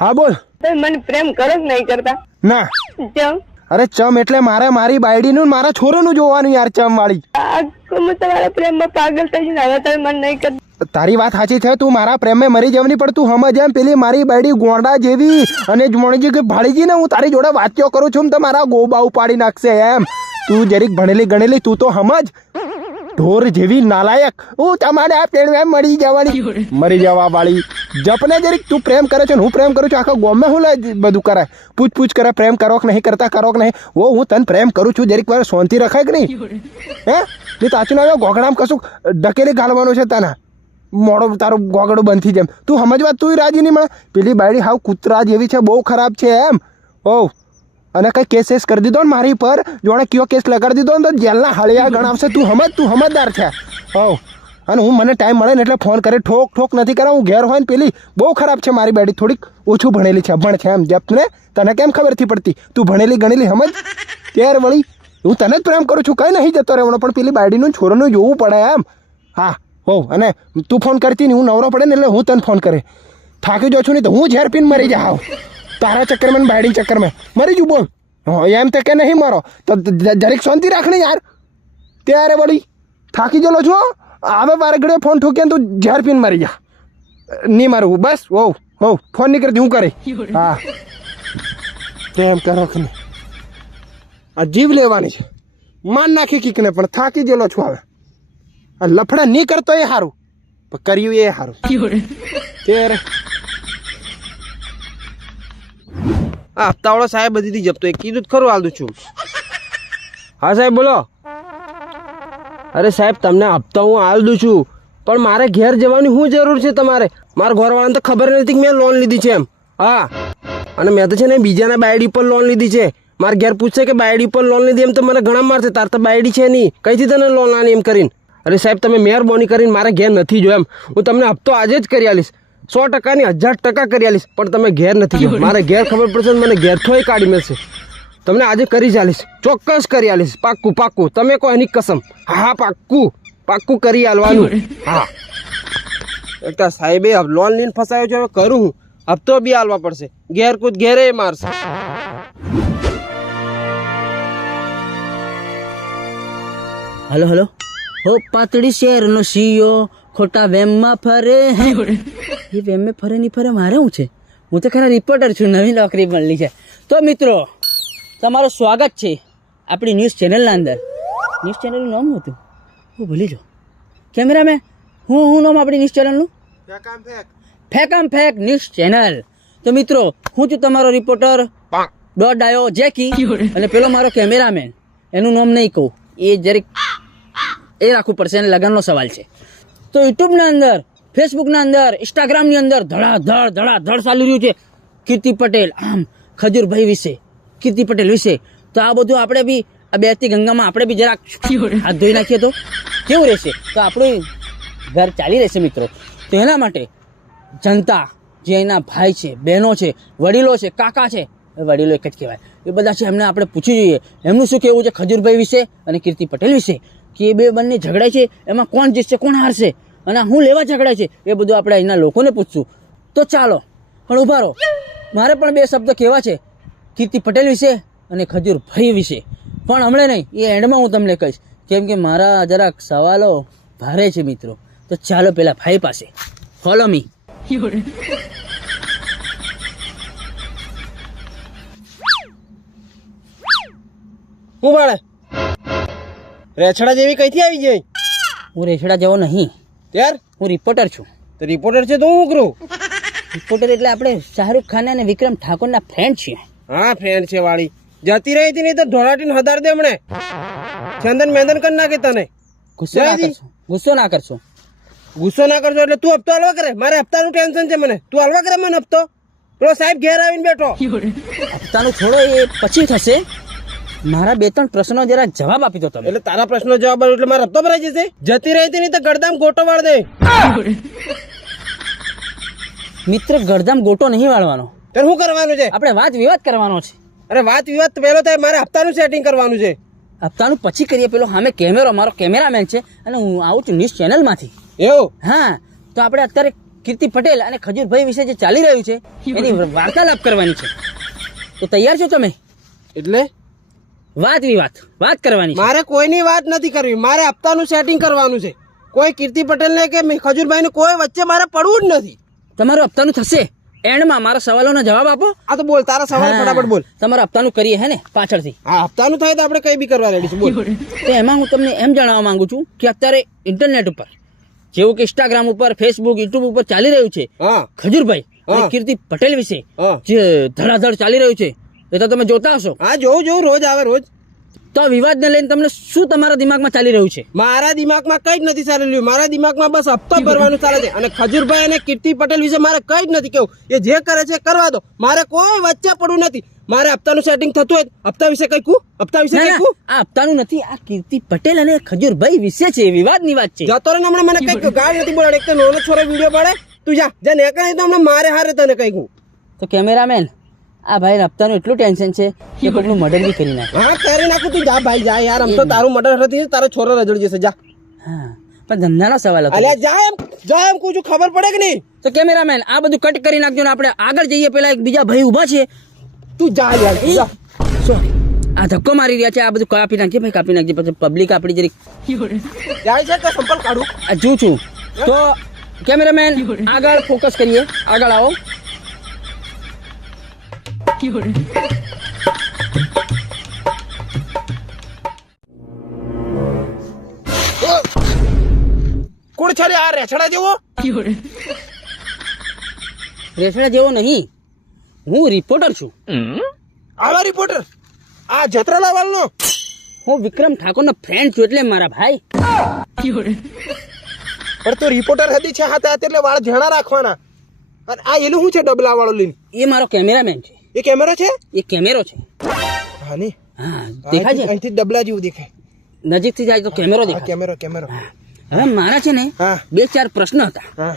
હા બોલ. તમે મને પ્રેમ કરો કે નહીં કરતા? ના. ચમ? અરે ચમ એટલે મારે મારી બાયડીનું ને મારા છોરોનું જોવાનું યાર, ચમ વાળી. હું તમારા પ્રેમમાં પાગલ થઈ જઈને હવે તમે મને નહીં કરતા. તારી વાત સાચી છે, તું મારા પ્રેમમાં મરી જવાની, પણ તું સમજ એમ પેલી મારી બાયડી ગોંડા જેવી અને મોણીજી કે ભાળીજી ને હું તારી જોડે વાતચીત કરું છું ને તો મારા ગોબા ઉપાડી નાખશે એમ. તું જરીક ભણેલી ગણેલી, તું તો સમજ. ઢોર જેવી નાલાયક, હું તમારે આ પ્રેમ મરી જવાની, મરી જવા વાળી. જપને જરીક તું પ્રેમ કરે છે ને હું પ્રેમ કરું છું, આખા ગોમે હું બધું કરાય, પૂછ કરે પ્રેમ કરો કે નહીં કરતા, કરો કે નહીં. ઓ હું તને પ્રેમ કરું છું, જરીક વાર શાંતિ રખાય કે નહીં? હે નહીં તાચું ના ગોગડામાં કશું ઢકેલી ઘાલવાનું છે તને, મોડો તારું ગોગડું બંધ થઈ જેમ. તું સમજવા તું રાજી નહીં મળે. પેલી બાયડી હાવ કૂતરા જેવી છે, બહુ ખરાબ છે એમ. ઓ અને કઈ કેસ કરી દીધો ને મારી પર, જોડે કયો કેસ લગાડી દીધો ને તો જેલના હળિયા ગણાવશે. તું સમજ, તું સમજદાર છે. ઓ અને હું મને ટાઈમ મળે ને એટલે ફોન કરે, ઠોક નથી કરા. હું ઘેર હોય ને પેલી બહુ ખરાબ છે મારી બાયડી, થોડીક ઓછું ભણેલી છે, ભણ છે એમ. જપને તને કેમ ખબર નથી પડતી? તું ભણેલી ગણેલી સમજ ત્યાર વળી. હું તને જ પ્રેમ કરું છું, કઈ નહીં જતો રહેવાનો, પણ પેલી બાયડીનું છોરોનું જોવું પડે એમ. હા હો, અને તું ફોન કરતી નહીં, હું નવરો પડે ને એટલે હું તને ફોન કરે. થાકી જાઉં છું નહીં તો હું ઝેર પીને મરી જાઉં તારા ચક્કરમાં ને બાયડી ચક્કરમાં મરી જુ. બોલ એમ તો કે નહીં મારો તો જરીક શાંતિ રાખ ને યાર. ત્યારે વળી થાકી ગયેલો છો, હવે મારે ઘડીએ ફોન ઠોકે તું ઝેર પીને મરી જા. નહીં મારું બસ. હો ફોન નહીં કરતી, હું કરે. હા પ્રેમ કરો કે નહીં, આ જીવ લેવાની છે, માન નાખી કીકને, પણ થાકી ગયેલો છું હવે. આ લફડા નહીં કરતો એ સારું, પણ કર્યું એ સારું. ત્યારે આ હપ્તાવાળો સાહેબ બધી જપતો એ કીધું જ ખરું, હાલ દઉં છું. હા સાહેબ બોલો. અરે સાહેબ તમને હપ્તા હું હાલ દઉં છું, પણ મારે ઘેર જવાની શું જરૂર છે તમારે? મારા ઘરવાળાને તો ખબર નથી કે મેં લોન લીધી છે એમ. હા અને મેં તો છે ને બીજાના બાયડી પર લોન લીધી છે. મારે ઘેર પૂછશે કે બાયડી પર લોન લીધી, એમ તો મને ઘણા મારશે, તાર તો બાયડી છે નહીં, કઈથી તને લોન આની એમ કરીને. અરે સાહેબ તમે મહેરબાની કરીને મારે ઘેર નથી જો એમ. હું તમને હપ્તો આજે જ કરી આલીશ, 100%ની 1000% કરી આલીશ, પણ તમે ઘેર નથી જો. મારે ઘેર ખબર પડશે ને મને ઘેર થોય કાઢી મળશે. તમને આજે કરી ચાલીશ, ચોક્કસ કરી આલીશ, પાક્કું. તમે કહો એની કસમ. હા પાક્કું કરી આલવાનું. હા એટલે સાહેબે લોન લઈને ફસાયો છે, હવે કરું હું, હપ્તો બી આલવા પડશે. ઘેર કૂદ ઘેરે મારશે. હલો હો પાતળી શેરનો શિયો ખોટા વેમમાં ફરે હે. એ વેમમાં ફરે નહીં ફરે મારે શું છે? હું તો ખરા રિપોર્ટર છું, નવી નોકરી મળી છે. તો મિત્રો તમારું સ્વાગત છે આપણી ન્યૂઝ ચેનલના અંદર. ન્યૂઝ ચેનલનું નામ હતું હું ભૂલી જાઉં. કેમેરામેન હું નામ આપણી ન્યૂઝ ચેનલનું ફેકમ ફેક ન્યૂઝ ચેનલ. તો મિત્રો હું છું તમારો રિપોર્ટર ડાયો જેકી, અને પેલો મારો કેમેરામેન, એનું નામ નહીં કહું, એ જરીક એ રાખવું પડશે, અને લગનનો સવાલ છે. તો યુટ્યુબના અંદર, ફેસબુકના અંદર, ઇન્સ્ટાગ્રામની અંદર ધડાધડ ચાલી રહ્યું છે કીર્તિ પટેલ, આમ ખજૂરભાઈ વિશે, કીર્તિ પટેલ વિશે. તો આ બધું આપણે બી આ બેતી ગંગામાં આપણે બી જરાક હાથ ધોઈ નાખીએ તો કેવું રહેશે? તો આપણું ઘર ચાલી રહેશે મિત્રો. તો એના માટે જનતા જે એના ભાઈ છે, બહેનો છે, વડીલો છે, કાકા છે, વડીલો એક જ કહેવાય, એ બધા છે, એમને આપણે પૂછવું જોઈએ એમનું શું કહેવું છે ખજૂરભાઈ વિશે અને કીર્તિ પટેલ વિશે, કે એ બે બંને ઝઘડાય છે, એમાં કોણ જીતશે કોણ હારશે, અને હું લેવા ઝઘડાય છે, એ બધું આપણે અહીંના લોકોને પૂછશું. તો ચાલો પણ ઉભા રહો, મારે પણ બે શબ્દ કહેવા છે કીર્તિ પટેલ વિશે અને ખજૂરભાઈ વિશે, પણ હમણાં નહીં, એ એન્ડમાં હું તમને કહીશ, કેમ કે મારા જરાક સવાલો ભારે છે મિત્રો. તો ચાલો પેલા ભાઈ પાસે, ફોલો મી. હું મળે રેછડા જેવી કઈથી આવી જાય? હું રેછડા જેવો નહીં ત્યાર, હું રિપોર્ટર છું. તો રિપોર્ટર છે તો હું કરું? રિપોર્ટર એટલે આપણે શાહરુખ ખાન અને વિક્રમ ઠાકોરના ફ્રેન્ડ છીએ. હા ફ્રેન્ડ છે વાળી, જતી રહી હતી નહીં તો ઢોળાટીને હદાર દે હમણે, ચંદન મેંદન કરી નાખે તને. ગુસ્સો ના કરશો, ગુસ્સો ના કરશો. ગુસ્સો ના કરશો એટલે તું હપ્તો હલવા કરે? મારે હપ્તાનું ટેન્શન છે મને, તું હલવા કરે મને હપ્તો? પેલો સાહેબ ઘેર આવીને બેઠો. હપ્તાનું છોડો, એ પછી થશે. મારા 2-3 પ્રશ્નો જરા જવાબ આપી દો તમે. એટલે તારા પ્રશ્નો જવાબ એટલે મારો હપ્તો ભરાઈ જશે? જતી રહી હતી નહીં તો ગડદામ ગોટો વાળ દે. મિત્ર ગરદામ ગોટો નહીં વાળવાનો. તો શું કરવાનું છે? આપણે વાત વિવાદ કરવાનો છે. અરે વાત વિવાદ પહેલો થાય, મારે હપ્તાનું સેટિંગ કરવાનું છે. હપ્તાનું પછી કરીએ. પેલો સામે કેમેરો, મારો કેમેરામેન છે, અને હું આવું છું ન્યૂઝ ચેનલમાંથી. એવું? હા તો આપણે અત્યારે કીર્તિ પટેલ અને ખજૂરભાઈ વિશે જે ચાલી રહ્યું છે એની વાર્તાલાપ કરવાની છે. તો તૈયાર છો તમે? એટલે વાત કરવાની છે. મારે કોઈની વાત નથી કરવી, મારે હપ્તાનું સેટિંગ કરવાનું છે. કોઈ કીર્તિ પટેલ ને કે ખજૂરભાઈ ને કોઈ વચ્ચે મારે પડવું જ નથી. તમારું હપ્તાનું થશે. એન્ડમાં મારા સવાલોના જવાબ આપો. આ તો બોલ, તારા સવાલ ફટાફટ બોલ. તમારું હપ્તાનું કરીએ હે ને પાછળથી. હા, હપ્તાનું થાય તો આપણે કઈ બી કરવા રેડી છે, બોલ. તો એમાં હું તમને એમ જણાવવા માંગુ છું કે અત્યારે ઇન્ટરનેટ ઉપર જેવું કે ઇન્સ્ટાગ્રામ ઉપર, ફેસબુક, યુટ્યુબ ઉપર ચાલી રહ્યું છે હા ખજૂરભાઈ અને હા. કીર્તિ પટેલ વિશે હા. જે ધડાધડ ચાલી રહ્યું છે એ તો તમે જોતા હશો. હા, જોઉં રોજ આવે રોજ. તો આ વિવાદને લઈને તમને શું તમારા દિમાગમાં ચાલી રહ્યું છે? મારા દિમાગમાં કઈ જ નથી ચાલી રહ્યું. મારા દિમાગમાં બસ હપ્તા ભરવાનું ચાલે છે. અને ખજૂરભાઈ અને કીર્તિ પટેલ વિશે મારે કઈ જ નથી કેવું. એ જે કરે છે કરવા દો, મારે કોઈ વચ્ચે પડવું નથી. મારે હપ્તાનું સેટિંગ થતું હોય હપ્તા વિશે કઈ કહું, હપ્તા વિશે ના, કઈ ના, કહું. આ હપ્તાનું નથી, આ કીર્તિ પટેલ અને ખજૂરભાઈ વિશે છે, વિવાદની વાત છે. જતો રે ને, હમણાં મને કઈ ગાળ નથી બોલાડે. એક તો નાનો છોરો વિડીયો પાડે. તું જા નીકળે તો હમણાં મારે હારે તને કઈ કહું. તો કેમેરામેન, આ ભાઈ હપ્તાનું એટલું ટેન્શન છે કે કોઈનું મર્ડર બી કરી નાખે. હા, કરી નાખું. તું જા ભાઈ, જા યાર. આમ તો તારું મર્ડર હતી, તારો છોરો રજડી જશે. જા હા, પણ ધંધાનો સવાલ હતો. અલ્યા જા એમ કહું છું, ખબર પડે કે નહીં? તો કેમેરામેન, આ બધું કટ કરી નાખજો ને આપણે આગળ જઈએ. પેલા એક બીજા ભાઈ ઊભા છે. તું જા યાર, તું જા. સોરી, આ ધક્કો મારી રહ્યા છે. આ બધું કાપી નાખજે ભાઈ, કાપી નાખજે. પછી પબ્લિક આપણી જરી જાય છે તો સંપલ કાઢું. આ છું. તો કેમેરામેન આગળ ફોકસ કરીએ. આગળ આવો. કોણ છે રે આ રેછડા જેવો? રેસડા જેવો નહીં, હું રિપોર્ટર છું. આવા રિપોર્ટર? આ જત્રાલા વાળનો? હું વિક્રમ ઠાકોરનો ફ્રેન્ડ છું, એટલે મારા ભાઈ. પણ તો રિપોર્ટર હતી છે હાથે હાથે, એટલે વાળ ઝાણા રાખવાના. અને આ એનું શું છે ડબલા વાળો લઈને? એ મારો કેમેરામેન છે. એ કેમેરો છે? એ કેમેરો છે. હા ની હા, દેખાય છે. અહીંથી ડબલા જેવું દેખાય. નજીકથી જાય તો કેમેરો હા, દેખાય. કેમેરો. હવે મારા છે ને હા 2-4 પ્રશ્ન હતા. હા,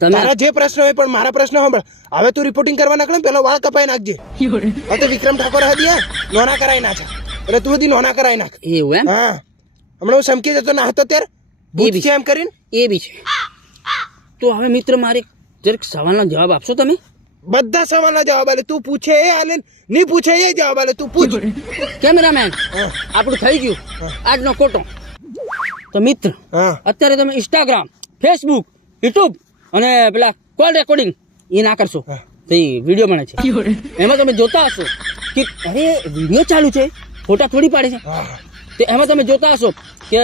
તમે તારા જે પ્રશ્ન હોય, પણ મારા પ્રશ્ન સાંભળ. હવે તું રિપોર્ટિંગ કરવા નાખે પેલો વાળ કપાઈ નાખજે. હવે તો વિક્રમ ઠાકોર હતી નોના કરાઈ નાખ. એટલે તું બધી નોના કરાઈ નાખ. એવું એમ? હા, હમણાં હું સમકી જતો ના હતો ત્યારે ભૂત છે એમ કરીને. એ બી છે. તો હવે મિત્ર, મારે જરાક સવાલનો જવાબ આપશો તમે? બધા સવાલના જવાબ આલે. તું પૂછે એ આલે, નહીં પૂછે એ જવાબ આલે. તું પૂછ. કેમેરામેન, હા. આપણું થઈ ગયું આજનો કોટો. તો મિત્ર, હા અત્યારે તમે ઇન્સ્ટાગ્રામ, ફેસબુક, યુટ્યુબ અને પેલા કોલ રેકોર્ડિંગ એ ના કરશો હા. તો એ વિડીયો બને છે. એમાં તમે જોતા હશો કે અરે વિડીયો ચાલુ છે, ફોટા થોડી પાડે છે. હા. તો એમાં તમે જોતા હશો કે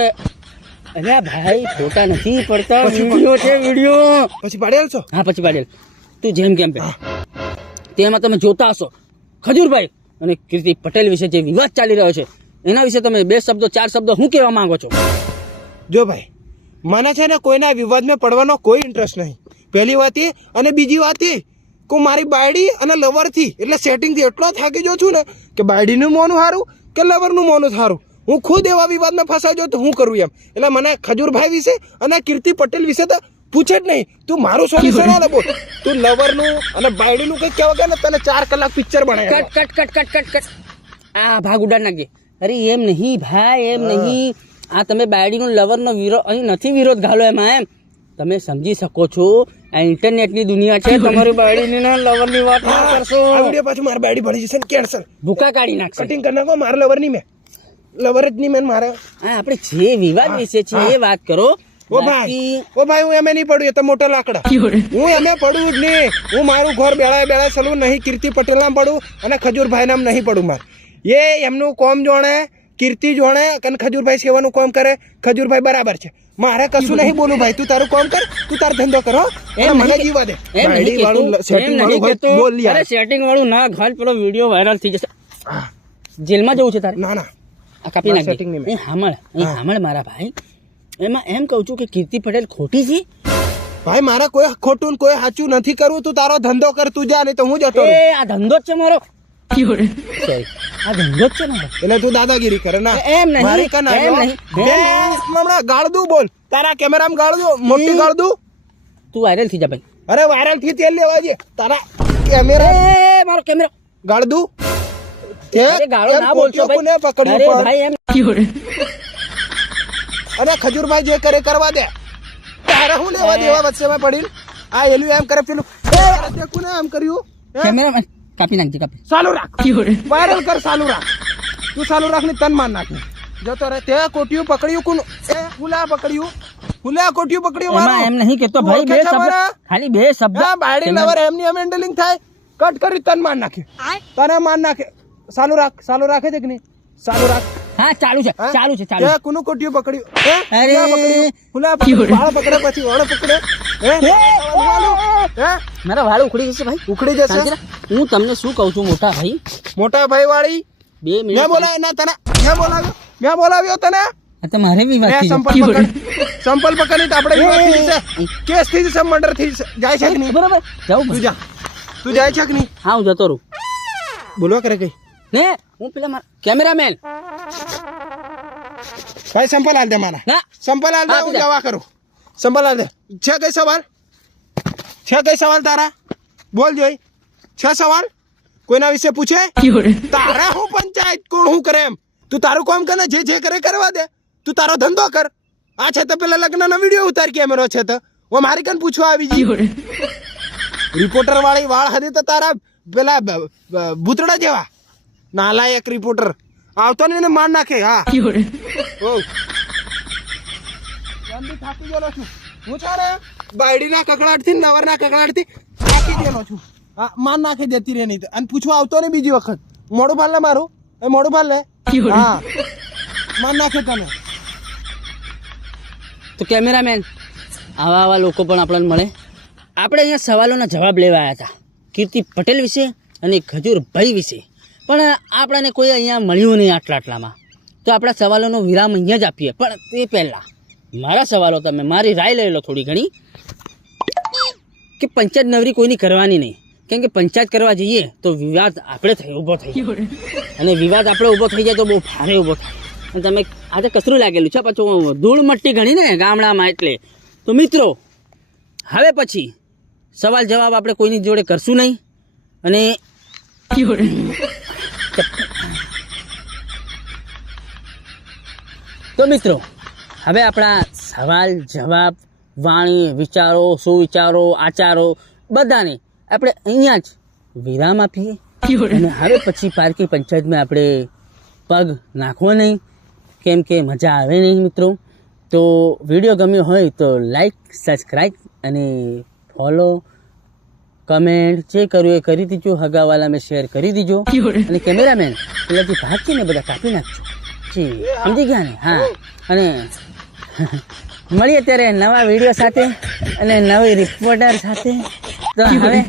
અરે ભાઈ ફોટા નથી પડતા, વિડીયો છે, વિડીયો. પછી પાડેલ છો? હા, પછી પાડેલ. તું જેમ કેમ તેમાં તમે જોતા હશો ખજૂરભાઈ અને કીર્તિ પટેલ વિશે જે વિવાદ ચાલી રહ્યો છે એના વિશે તમે 2 શબ્દો 4 શબ્દો શું કહેવા માંગો છો? જો ભાઈ, મને છે ને કોઈના વિવાદમાં પડવાનો કોઈ ઇન્ટરેસ્ટ નહીં. પહેલી વાત એ, અને બીજી વાત એ કે મારી બાયડી અને લવરથી એટલે સેટિંગથી એટલો થાકી જો છું ને કે બાયડીનું મોનું સારું કે લવરનું મોનું સારું. હું ખુદ એવા વિવાદમાં ફસાઈ જાઉં તો હું કરું એમ. એટલે મને ખજૂરભાઈ વિશે અને કીર્તિ પટેલ વિશે તો પૂછે જ નહીં. તું મારું સોલ્યુશન આલે બોલ. તું લવરનું અને બાયડીનું કંઈક કહેવા ગયા ને તને 4 કલાક પિક્ચર બનાવ્યા. કટ. આ ભાગ ઉડાડ નાખજે. અરે એમ નહીં ભાઈ, એમ નહીં. આ તમે બાયડીનો લવરનો વિરોધ અહીં નથી, વિરોધ ઘાલો એમાં. એમ તમે સમજી શકો છો, આ ઇન્ટરનેટની દુનિયા છે. તમારી બાયડીની ના લવરની વાત ના કરશો. આ વિડીયો પાછું મારી બાયડી ભણી જશે ને કેન્સલ. ભૂકા કાઢી નાખશે. કટિંગ કરી નાખો. મારા લવર નહીં, મેં લવર જ નહીં. મેં મારે હા, આપણે જે વિવાદ વિશે છે એ વાત કરો. ઓ ભાઈ હું એમે નહીં પડું. એ તો મોટો લાકડા. હું એમે પડું જ નહીં. હું મારું ઘર બેળા સલું નહીં. કીર્તિ પટેલ નામ પડું અને ખજૂરભાઈ નામ નહીં પડું. મારે એ એમનું કોમ જોણે, કીર્તિ જોણે અને ખજૂરભાઈ સેવાનું કોમ કરે. ખજૂરભાઈ બરાબર છે. મારે કશું નહીં બોલું. ભાઈ તું તારું કોમ કર, તું તાર ધંધો કરો. મને જીવા દે. સેટિંગ વાળું ના ઘાલ, પેલો વિડીયો વાયરલ થઈ જશે. જેલમાં જવું છે તારે? ના આ કાપી નાખજે. સાંભળ મારા ભાઈ, એમાં એમ કહું છું કે કીર્તિ પટેલ ખોટી છે. ભાઈ મારે કોઈ ખોટું કોઈ સાચું નથી કરવું. તું તારો ધંધો કર, તું જા, નહીં તો હું જતો રહું. આ ધંધો જ છે મારો. સોરી, આ ધંધો જ છે મારો. એટલે તું દાદાગીરી કરે ના? એમ નહીં, મારી કન એમ નહીં. હમણાં ગાળ દઉં. બોલ, તારા કેમેરામાં ગાળ દઉં, મોટી ગાળ દઉં. તું વાયરલ થઈ જા ભાઈ. અરે વાયરલ થી તેલ લેવા છે તારા કેમેરા. મારો કેમેરો ગાળ દઉં. અરે ગાળો ના બોલશો ભાઈ. કોને પકડ્યું અરે પણ? ભાઈ એમ અરે ખજૂરભાઈ જે કરે કરવા દે. તારે હું લેવા દેવા વચ્ચે પડી. આ એલું એમ કરે પેલું તે કોને એમ કર્યું હે? કેમેરામેન કાપી નાખજે કાપી. ચાલુ રાખ વાયરલ કર ચાલુ રાખ તું ચાલુ રાખ ને તન માર નાખ જતો રે તે કોટિયું પકડ્યું કોનું એ ફૂલા પકડ્યું ફૂલા કોટિયું પકડ્યું એમાં મારું. એમ નહીં કેતો તું ભાઈ, બે ઓળખે છે શબ્દ મારા? ખાલી બે શબ્દ. હા બાયડી નવર એમની એમ હેન્ડલિંગ થાય કટ કરી તન માર નાખે તને માર નાખે ચાલુ રાખે છે કે નહીં ચાલુ રાખ હા ચાલુ છે હા? ચાલુ છે ચાલુ તે કોનું કોટિયું પકડ્યું હે? અરે. ફૂલા પકડ્યું વાળ પકડે પછી વાળ પકડે હે? હે મારા વાળ ઉખડી જશે ભાઈ. ઉખડી જશે શાંતિ રાખ. હું તમને શું કહું છું મોટા ભાઈ, મોટા ભાઈ વાળી 2 મેં મિનિટ. બોલાવ્યો ના તને મેં બોલાવ્યો તને આ તો મારે બી વાત મેં થઈ સંપલ પકડ સંપલ પકડી તો આપણે વિવાદ થઈ જશે કેસ થઈ જશે મર્ડર થઈ જશે જાય છે કે નહીં બરોબર જાઉં તું જા તું જાય છે કે નહીં હા હું જતો રહું બોલવા કરે કઈ ને હું પેલા મારા કેમેરામેન ભાઈ સંપલ હાલ દે મારા ના સંપલ હાલ દે આપી હું દે. જવા કરું સંપલ હાલ દે છે કઈ સવાલ તારા બોલ જોઈ છે સવાલ કોઈના વિશે પૂછે તારા હું પંચાયત કોણ હું કરે એમ તું તારું કામ કરે જે કરે કરવા દે તું તારો ધંધો કર આ છે તો પેલા લગ્નનો વિડીયો ઉતાર કેમેરો છે તો ઓ મારી કન પૂછવા આવી જી રિપોર્ટર વાળી વાળ હતી તો તારા પેલા ભૂતડા જેવા નાલાયક રિપોર્ટર આવતો ને એને માર નાખે હા ઓ જલ્દી થાકી ગયેલો છું હું છે ને બાયડીના કકડાટથી ને નવરના કકડાટથી થાકી ગયેલો છું હા માર નાખી દેતી રહે નહીં તો અને પૂછવા આવતો ને બીજી વખત મોડું ભાલ લે મારું એ મોડું ભાલ લે હા માર નાખે તને તો કેમેરામેન આવા લોકો પણ આપણને મળે. આપણે અહીંયા સવાલોના જવાબ લેવા આવ્યા હતા કીર્તિ પટેલ વિશે અને ખજૂરભાઈ વિશે, પણ આપણને કોઈ અહીંયા મળ્યું નહીં આટલામાં. તો આપણા સવાલોનો વિરામ અહીંયા જ આપીએ, પણ તે પહેલાં મારા સવાલો તમે મારી રાય લઈ લો થોડી ઘણી કે પંચાયત નવરી કોઈની કરવાની નહીં, કેમ કે પંચાયત કરવા જઈએ તો વિવાદ આપણે ઊભો થઈ જાય અને વિવાદ આપણે ઊભો થઈ જાય તો બહુ ભારે ઊભો થાય. અને તમે આજે કચરું લાગેલું છે પાછું ધૂળ મટ્ટી ઘણી ને ગામડામાં, એટલે તો મિત્રો હવે પછી સવાલ જવાબ આપણે કોઈની જોડે કરશું નહીં. અને તો મિત્રો હવે આપણા સવાલ જવાબ વાણી વિચારો સુવિચારો આચારો બધાને આપણે અહીંયા જ વિરામ આપીએ અને હવે પછી પારકી પંચાયતમાં આપણે પગ નાખવો નહીં, કેમ કે મજા આવે નહીં મિત્રો. તો વિડીયો ગમ્યો હોય તો લાઈક સબસ્ક્રાઈબ અને ફોલો કમેન્ટ જે કરવું એ કરી દીજો, હગાવાલામાં શેર કરી દીજો અને કેમેરામેન પેલા જે ભાગ છે ને બધા કાપી નાખજો જી, સમજી ગયા ને? હા, અને મળીએ ત્યારે નવા વિડીયો સાથે અને નવી રિપોર્ટર સાથે. તો હવે